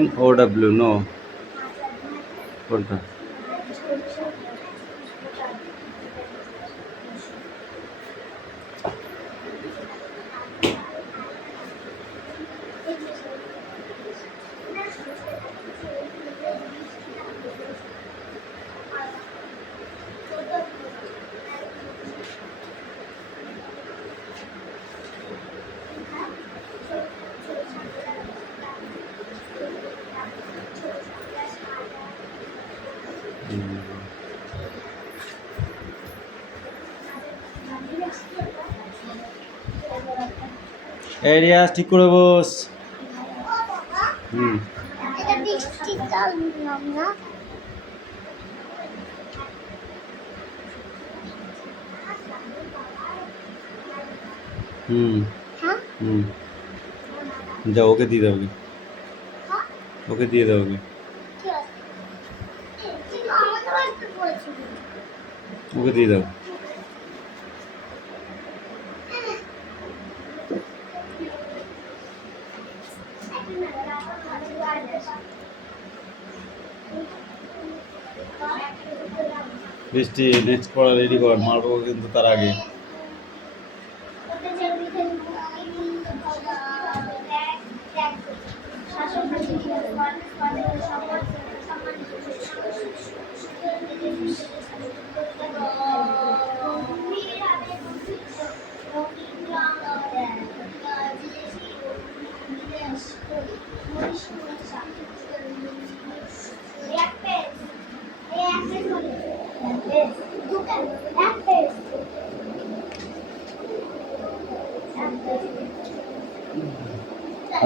NOW no কোনটা? Areas ঠিক করে বস। এটা বৃষ্টি কাল নাম না। যা ওকে দিয়ে দাও, ওকে দিয়ে দাও। ওকে দিয়ে দাও। বৃষ্টি নেক্সট পড়া রেডি কর, মারবো কিন্তু তার আগে।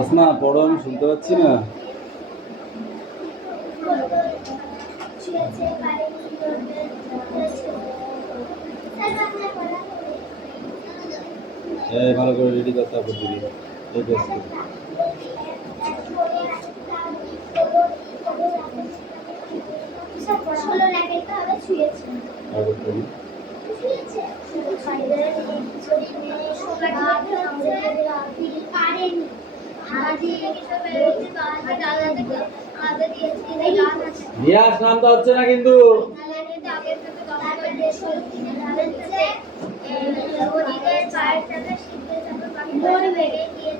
আসমা পড়ো, আমি শুনতে পাচ্ছি না। ভালো করে রেডি করতে হবে দিদি। নাম তো হচ্ছে না কিন্তু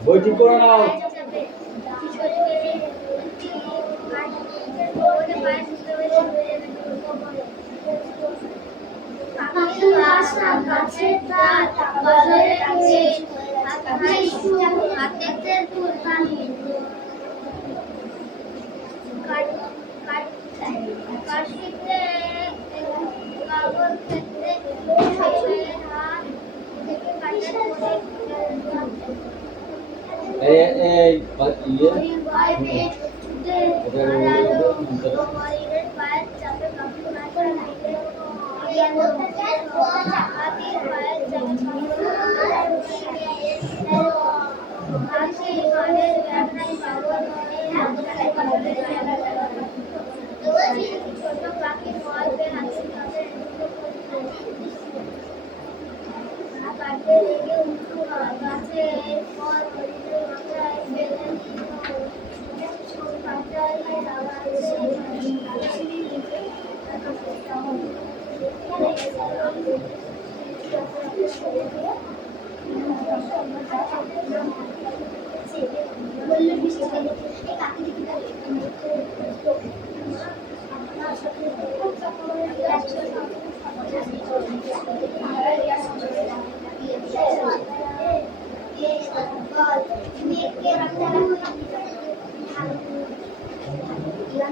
বই ঠিক করে নাও।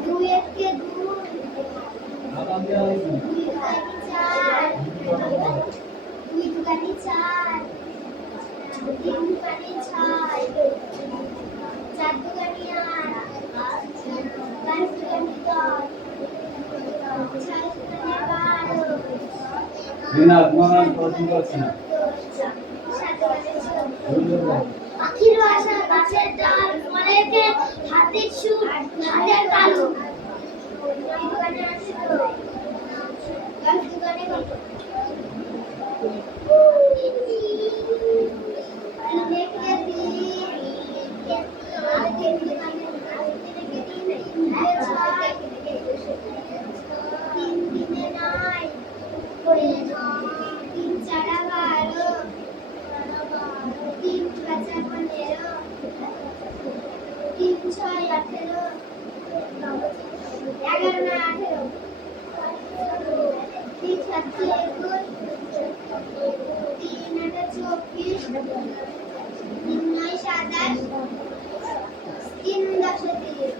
দুই একে দুই, দুই দুগানি চার, দুই দুগানি চার, তিন দুগানি ছয়, চার দুগানি আট, পাঁচ দুগানি দশ, ছয় দুগানি 12, বিনা তোমার প্রশ্ন করছি না সাত দুগানি 14। পাখির বাসা গাছের ডাল, ফলেতে হাতের সুর, হাতের তালু। নয় দুগানি 18, 10 দুগানি কত? তিন একে তিন, আর তিন দুগানি তিন একে ছয়, তিন তিনে 9, তিন চারা 12, তিন পাঁচা 15, তিন ছয় 18, 11 না 18, তিন সাতে 21, তিন আটে 24, তিন নয় 27, তিন দশে 30।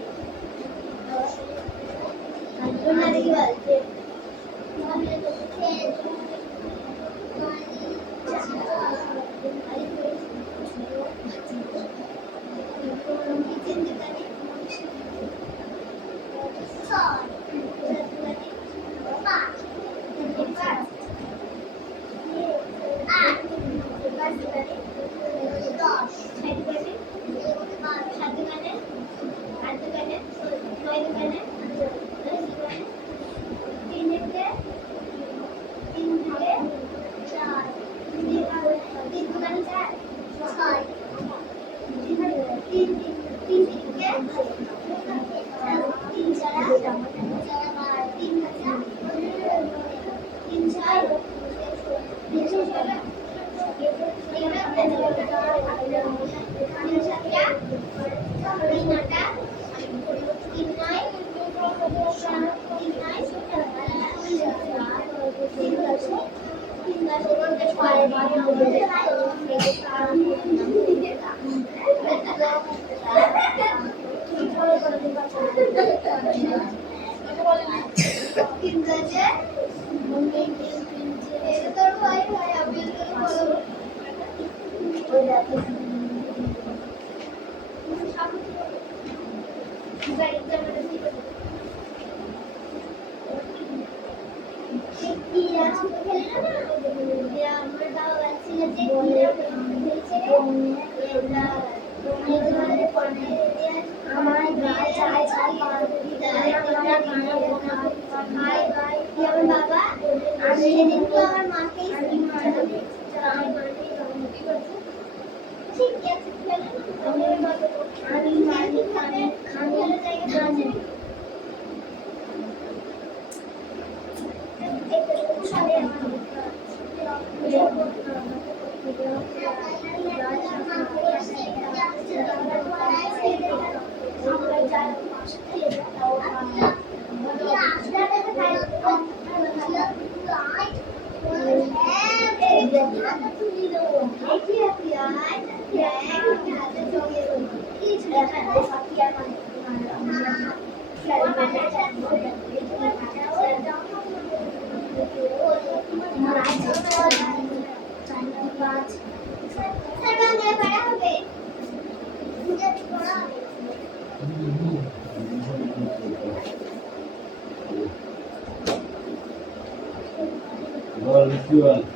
তোমরা দেখি বলছে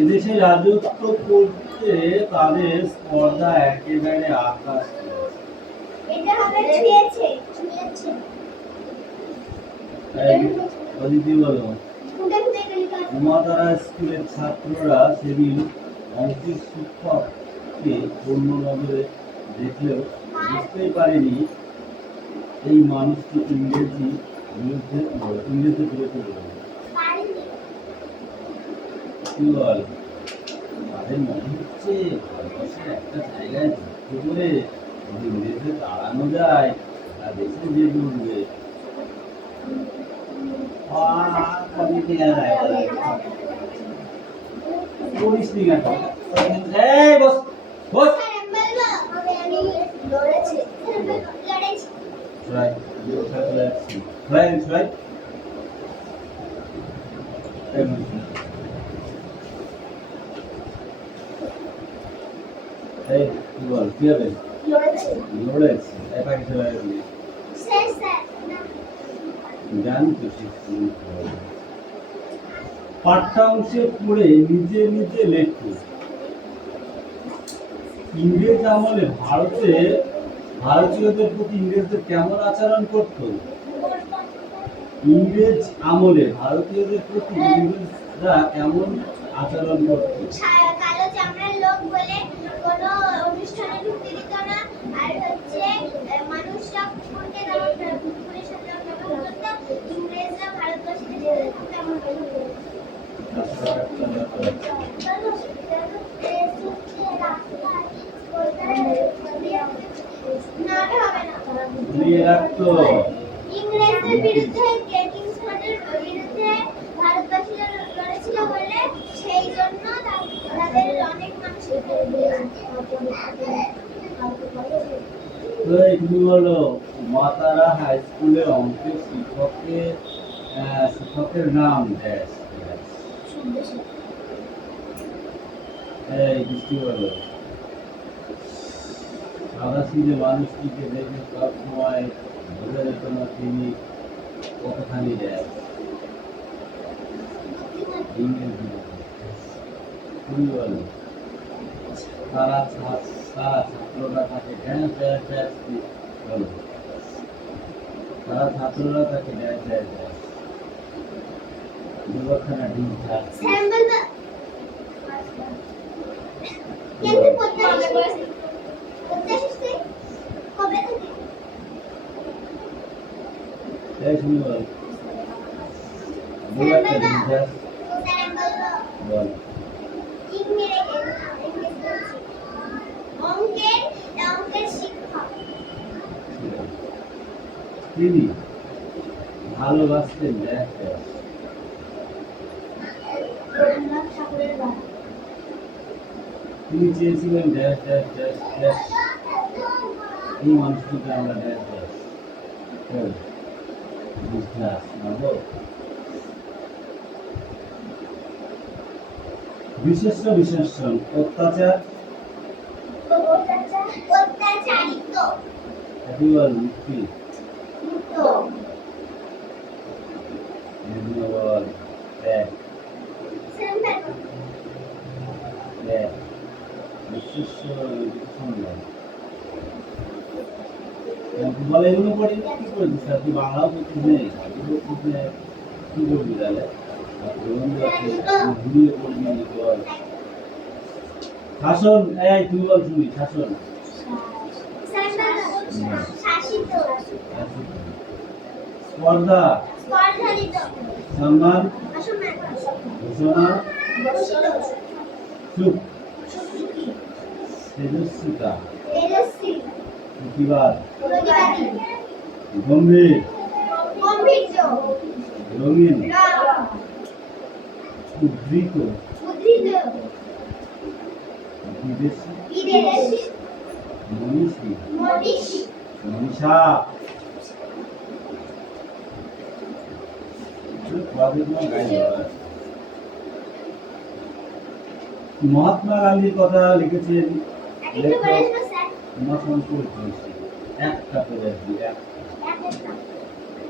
এদেশে রাজত্ব করতে তাদের স্পর্ধা একেবারে আকাশ। এটা হবে ছুঁয়েছে ছুঁয়েছে অদিতি বলো। খুঁটে খুঁটে গেলি কাজ উমাতারা স্কুলের ছাত্ররা সেদিন অঙ্কের শিক্ষককে পূর্ণনগরে দেখলেও বুঝতেই পারেনি এই মানুষটি ইংরেজি বিরুদ্ধে পারিনি কি বল? তাদের মনে হচ্ছে ভারতবর্ষের একটা জায়গায় যুদ্ধ করে যদি ইংরেজদের তাড়ানো যায় তা দেশে যে ডুববে। করিস নি কেন? এই বস বস। আমি লড়েছি লড়েছি Try. You have let's see. Try and try. Hey, you are here. লড়েছি Lawrence, I find it very sir sir না জানি তো শিখছি। পাঠ্যাংশে পড়ে নিজে নিজে লেখো। ইংরেজ আমলে ভারতীয়দের প্রতি ইংরেজদের কেমন আচরণ করত? ইংরেজ আমলে ভারতীয়দের প্রতি ইংরেজরা কেমন আচরণ করত? কালো চামড়ার লোক বলে কোনো অনুষ্ঠানে ঢুকতে দিত না আর হচ্ছে মানুষরা কুকুরকে কুকুরের সাথে ব্যবহার করতো ইংরেজরা ভারতবর্ষে তেমন না হবে না ঘুরিয়ে রাখতো। ইংরেজদের বিরুদ্ধে কিংসফোর্ডের বিরুদ্ধে ভারতবাসীরা লড়েছিল বলে সেই জন্য তাদের অনেক মানুষকে তো তুমি বলো মাতারা হাই স্কুলে অঙ্কের শিক্ষকের নাম ড্যাশ ড্যাশ। এই বৃষ্টি বলো সাদাসিধে মানুষটিকে দেখে সবসময় বোঝা যেত না তিনি কতখানি ড্যাশ ইংরেজি। তুমি বলো তারা ছাত্ররা তাকে ড্যাশ ড্যাশ ড্যাশ বলো তারা ছাত্ররা তাকে ড্যাশ ড্যাশ ড্যাশ দুর্ঘটনা ডিম ঝাড় স্যাম্বল কিন্তু পদ্মাশিসে কবে থেকে এই শুনি বল দুর্ঘটনা ডিম ঝাড় বল অঙ্কের শিক্ষক তিনি ভালোবাসতেন ড্যাশ ড্যাশ রবীন্দ্রনাথ ঠাকুরের বাবা তিনি চেয়েছিলেন ড্যাশ ড্যাশ ড্যাশ ড্যাশ এই মানুষটিকে আমরা ড্যাশ ড্যাশ বিশ্বাস মানব বিশেষ্য বিশেষণ অত্যাচার অত্যাচারিত একেবারে মুক্তি মুক্ত নির্মল ত্যাগ ত্যাগ বিশেষ্য বিশেষণ বলে এগুলো পড়ি কি করে দিচ্ছে আর তুই বাংলাও করছিস নেই কি করবি তাহলে ঘুরিয়ে পড়বি বল শাসন এই তুই বল শুনি শাসন শাসিত স্পর্ধা স্পর্ধারিত সম্মান অসম্মান ঘোষণা বর্ষিত সুখ সুখী তেজস্বিতা তেজস্বী প্রতিবাদ প্রতিবাদী গম্ভীর গম্ভীর্য রঙিন রং উদ্ধৃত উদ্ধৃত বিদেশি বিদেশী মনীষী মনীষী মনীষা মহাত্মা গান্ধীর কথা লিখেছেন একটু করে দেবো স্যার মহাত্মা একটা করে দিই একটা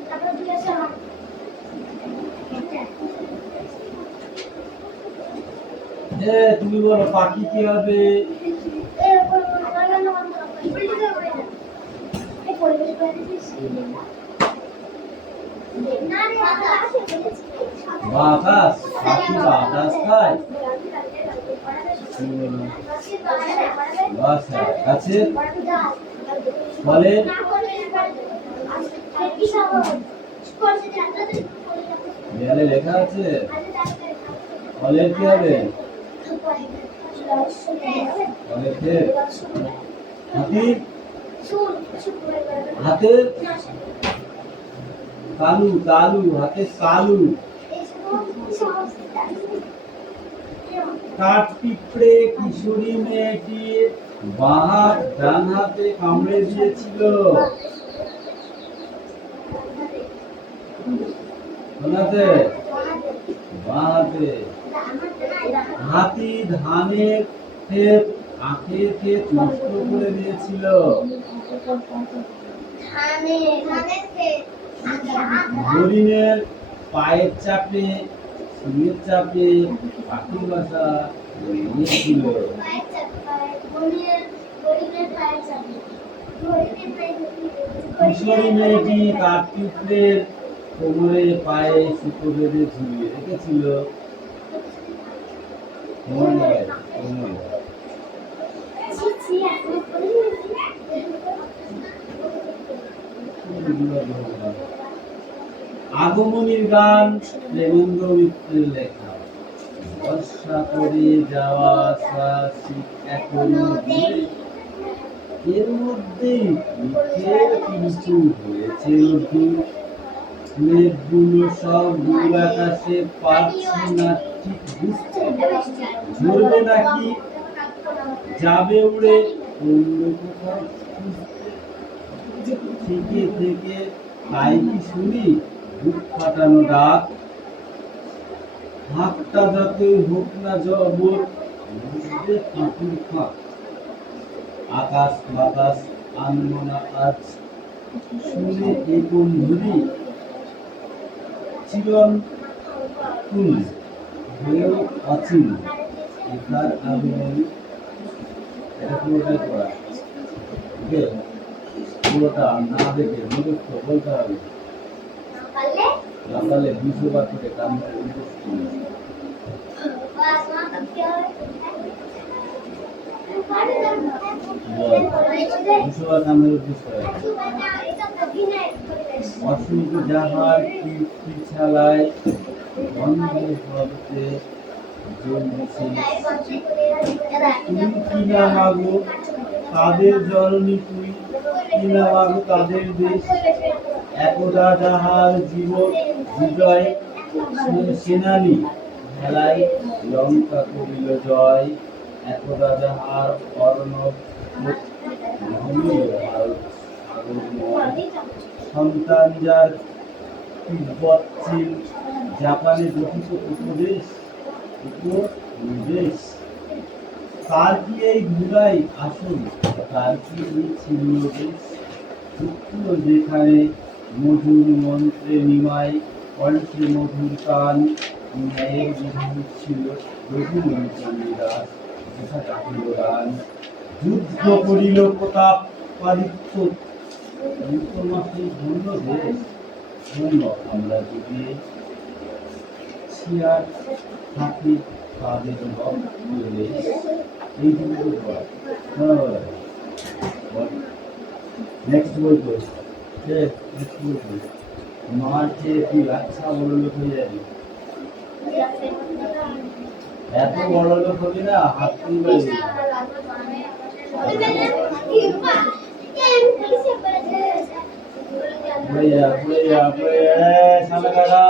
তারপর দুটো সমান তুমি বলো পাখি কি হবে? বাতাস পাখি বাতাস খায়। তুমি বলো বাসা গাছের ফলের দেয়ালে লেখা আছে ফলের কি হবে? ফলের ক্ষেত হাতির হাতের তালু তালু হাতের তালু কাঠ পিঁপড়ে কিশোরী মেয়েটির বাঁ হাত ডান হাতে কামড়ে দিয়েছিল। কোনাতে? বাঁ হাতে। হাতি ধানের ক্ষেত আখের ক্ষেত নষ্ট করে দিয়েছিল। হরিণের পায়ের চাপে শিঙের চাপে পাখির বাসা নিয়েছিল। কিশোরী মেয়েটি কাঠ পিঁপড়ের কোমরে পায়ে সুতো বেঁধে ঝুলিয়ে রেখেছিল। আগমনীর গান প্রেমেন্দ্র মিত্রের লেখা। বর্ষা করে যাওয়া এখনো দূরে, এর মধ্যেই মিঠের কিছু হয়েছে রোদ্দুর। মেঘগুলো সব দূর আকাশে, পারছি না ঠিক বুঝতে ঝরবে নাকি যাবে উড়ে অন্য কোথাও খুঁজতে। থেকে থেকে তাই কি শুনি বুক ফাটানো ডাক। হাতটা যতই হোক না জবর, বুঝবে ফাঁকুর ফাঁক। আকাশ বাতাস আনবো না আজ, শুনে এ কোন ধরি চিরন্তন হয়েও অচিন। এখার আগমনী, এটা পুরোটাই পড়া, ওকে? পুরোটা না দেখে মুখস্থ বলতে হবে। না পারলে 200 বার করে কাম করে মুখস্থ করবে। বল 200 বার কাম করে মুখস্থ করে। অসুখ যাহার কীর্তি ছালায়, বন্ধে ভাবতে জ্বলছে। তুমি কি না মাগো তাদের জননী, তুই কি না মাগো তাদের দেশ। একদা যাহার জীবন বিজয় সেনানী, খেলায় লঙ্কা করিল জয়। একদা যাহার অর্ণব সন্তান, যার তিব্বত চীন জাপানে গঠিত উপদেশ তার কি এই ধুলাই আসন, তার কি এই ছিন্ন দেশ। সূক্ষ্ম যেখানে মধুর মন্ত্রে নিমাই, কণ্ঠে মধুর কান, ন্যায়ের বিধান ছিল রঘুমণি চণ্ডীদাস। যেথা ডাকিল গান, যুদ্ধ করিল প্রতাপ পাদিত্য, মাসে ধন্য দেশ। ধন্য আমরা যদি ছিয়ার থাকি তাদের দেশ। এই দুটো পড়া। নেক্সট বই তো নেক্সট বই তো মার চেয়ে তুই আচ্ছা বড় লোক হয়ে যাবি। এত বড় লোক হবি না, হাত তুলবে। পড়ে যা পড়ে যা পড়ে যা সামনে কাকা।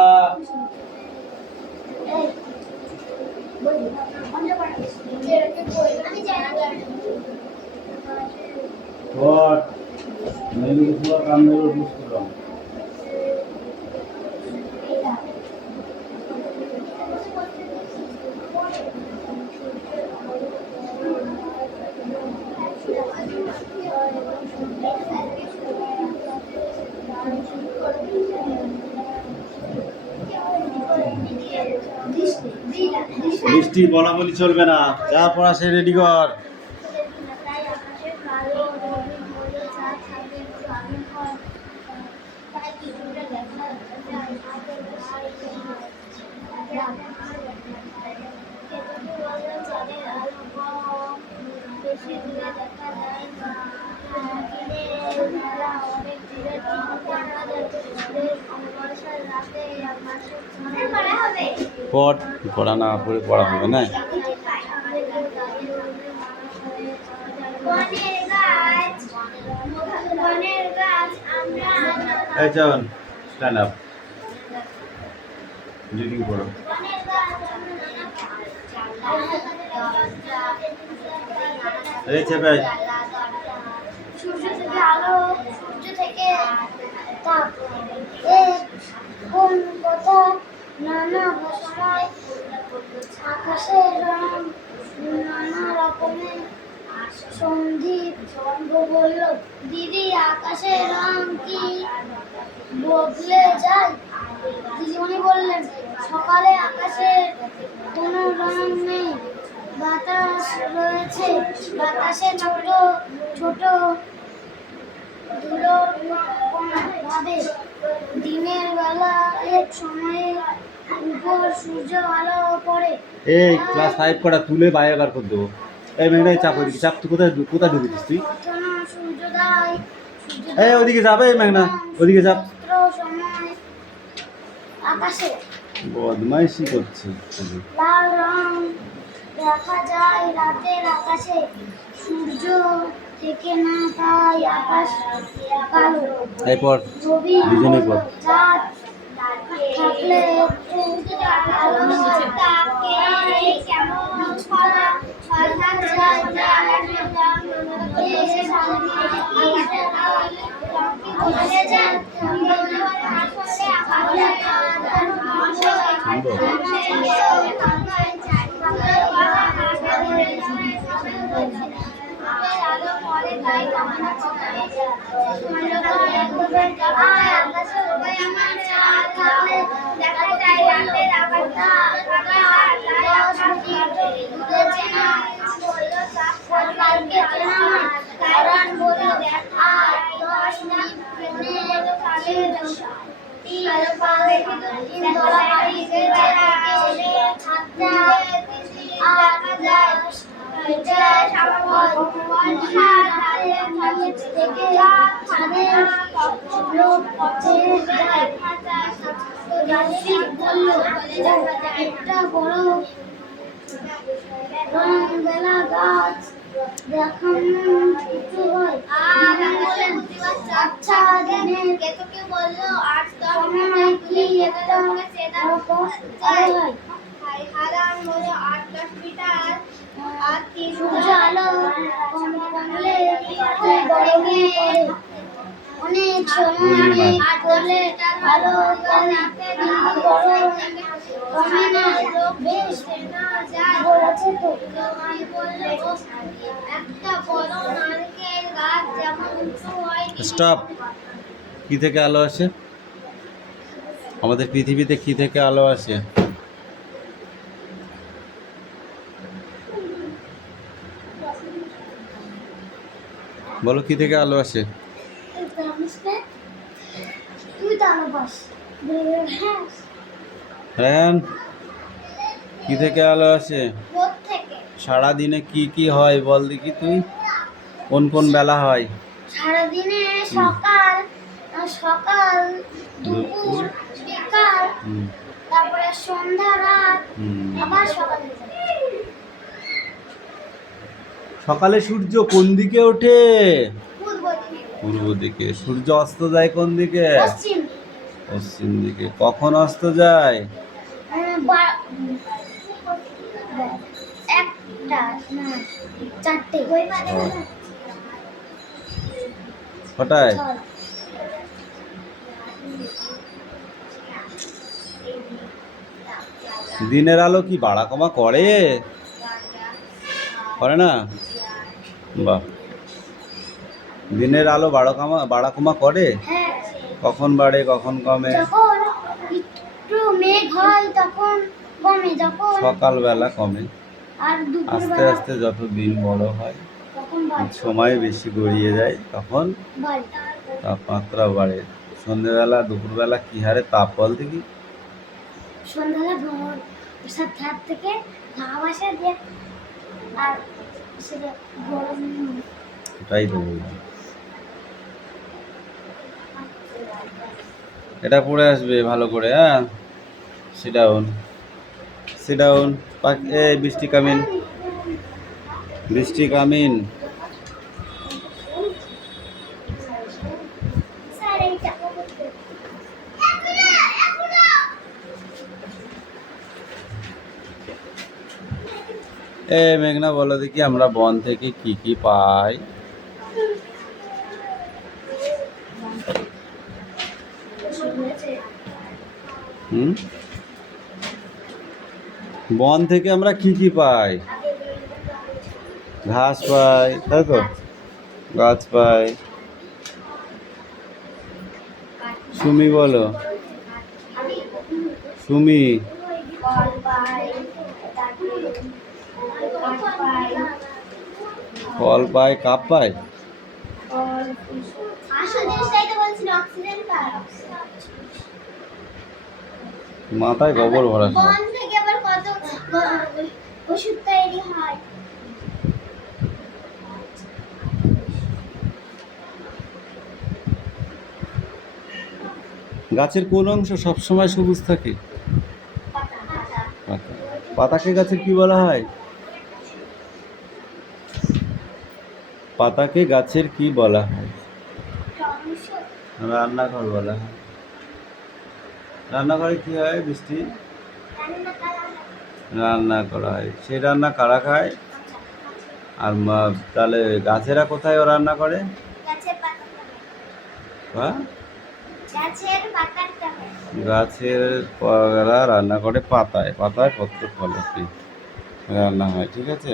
What? Maybe it's not I'm never used to them. বৃষ্টি বলা বলি চলবে না, যা পড়া সে রেডি কর। পড়া না পড়ে পড়া হবে না। এই চল স্ট্যান্ড আপ, রিডিং পড়ো। এই চেপে সূর্য থেকে আলো, সূর্য থেকে তাপ, কোন কথা নানা ভাষায়, আকাশের রং নানা রকমের, সন্দীপ বলল, দিদি আকাশের রং কি বদলে যায়? দিদিমণি বললেন, সকালে আকাশে কোনো রং নেই, বাতাস রয়েছে, বাতাসে ছোট ছোট ধুলোর কণা ভাবে। দিনের বেলা এক সময়ে উপর সূর্য আলো পড়ে। এই ক্লাস 5 করা তুলে বাইরে বার করে দেবো। এই মেঘনা চাপ ওদিকে চাপ, তুই কোথায় কোথায় ঢুকেছিস তুই? কখনো সূর্যোদয়, এই ওদিকে যাবে এই মেঘনা, ওদিকে যাপ। সময় আকাশে বদমাইশি করছে। লাল রং দেখা যায় রাতের আকাশে, সূর্য থেকে না তাই আকাশ কালো। এরপর রবি দুজনে পর চাঁদ থাকলে একটু আলো তাকে কেমন ফলা ফলা যায় বদলে যায়। একটা বড় রংবেলা গাছ দেখানো কিছু হয়। আচ্ছা দিনের বললো আজ সময় কি একটা হারান বললো 8-10 মিটার আর সূর্য আলো কমলে অনেক সময় অনেক করলে আলো কমে না, বেশ বলেছে তো। একটা বড় নারকেল গাছ যেমন উঁচু হয়। স্টপ। কি থেকে আলো আসে? আমাদের পৃথিবীতে কি থেকে আলো আসে? বলো কি থেকে আলো আসে? তুই তো আলো পাস। হ্যাঁ, কি থেকে আলো আসে? রোদ থেকে। সারাদিনে কি কি হয় বল দেখি তুই, কোন কোন বেলা হয়? সারাদিনে সকাল সকাল দুপুর বিকাল তারপরে সন্ধ্যা রাত আবার সকাল হয়ে যায়। সকালে সূর্য কোন দিকে ওঠে? পূর্ব দিকে। পূর্ব দিকে। সূর্য অস্ত যায় কোন দিকে? পশ্চিম। পশ্চিম দিকে। কখন অস্ত যায়? একটা না 4টে। কটায়? দিনের আলো কি বাড়া কমা করে? করে না? বাহ, দিনের আলো বাড়া কমা করে? হ্যাঁ। কখন বাড়ে কখন কমে? যখন একটু মেঘ হয় তখন কমে, যখন সকালবেলা কমে। আর আস্তে দুপুরবেলা আস্তে যত দিন বড় হয়, তখন বাড়ে। সময় বেশি গড়িয়ে যায়, তখন বাড়ে। তাপমাত্রা বাড়ে। সন্ধ্যেবেলা দুপুরবেলা কি হারে তাপ বল দেখি? সন্ধ্যাবেলা ভোর সব ছাদ থেকে ঘাম আসে দিয়ে আর সেটা গরম। এটাই তো বলছি। এটা পড়ে আসবে ভালো করে। হ্যাঁ, সিট ডাউন, সিট ডাউন। এই বৃষ্টি কামিন, বৃষ্টি কামিন। স্যার এইটা মেঘনা বলো দেখি আমরা বন থেকে কি কি পাই? হুম, বন থেকে আমরা কি কি পাই? ঘাস পাই, তাই তো? গাছ পাই। সুমি বলো, সুমি। ফল পাই, তারপরে কাঠ পাই, ফল পাই, কাপ পাই। ফল আসল জিনিসটাই তো বলছি, অক্সিজেন পাই। মাথায় গোবর ভরা সব। বন থেকে আবার কত ওষুধ তৈরি হয়। গাছের কোন অংশ সবসময় সবুজ থাকে? পাতা। পাতাকে গাছের কি বলা হয়? পাতাকে গাছের কি বলা হয়? রান্নাঘর বলা হয়। রান্নাঘরে কি হয় বৃষ্টি? রান্না করা হয়। সেই রান্না কারা খায়? আর তাহলে গাছেরা কোথায় ও রান্না করে? গাছের পাতা। হ্যাঁ, গাছের পাতাটা গাছের পরা রান্না করে পাতায়, পাতায় পত্র ফলকে রান্না হয়, ঠিক আছে।